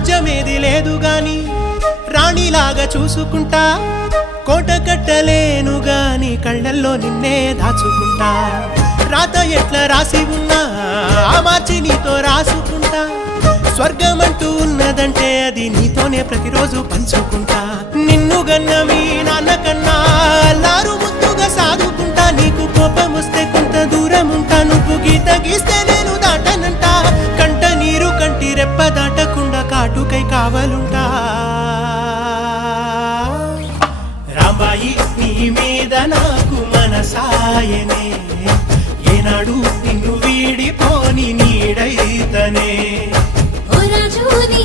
రాజ్యమేది లేదు గాని రాణిలాగా చూసుకుంటా, కోట కట్టలేను గాని కళ్ళల్లో నిన్నే దాచుకుంటా. రాత ఎట్లా రాసి ఉన్నా మార్చి నీతో రాసుకుంటా, స్వర్గమంటూ ఉన్నదంటే అది నీతోనే ప్రతిరోజు పంచుకుంటా. నిన్ను గన్న మీ నాన్న కన్నా అల్లారు ముద్దుగా సాదుకుంటా, నీకు కోపం వస్తే కొంత దూరం ఉంటా, నువ్వు గీత గీస్తే నేను దాటనంట, కంట నీరు కంటి రెప్ప దాటకుండా కాటుకై కావలుంటా. రాంబాయి నీ మీద నాకు మనసాయనే, ఏనాడు నిన్ను వీడిపోని నీడైతనే. ఓ రాజు నీ